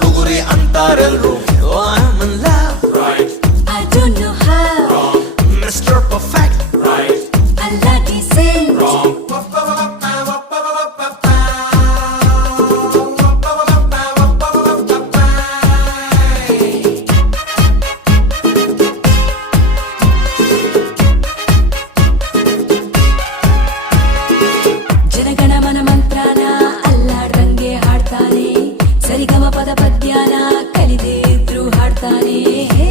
ಬುಗುರಿ ಅಂತಾರೆಲ್ರು. Oh, I'm in love, right, I don't know how. wrong, Mr. Perfect. right, Allah decent. wrong, Jana Gana Mana ಮಂತ್ರನ ಅಲ್ಲಾಡ್ರಂಗೆ ಹಾಡ್ತಾನೆ, ಸರಿಗಮ ಪದ ಪದ್ಯನ ಕಲಿದೇ ಇದ್ರು ಹಾಡ್ತಾನೆ. ಹೇ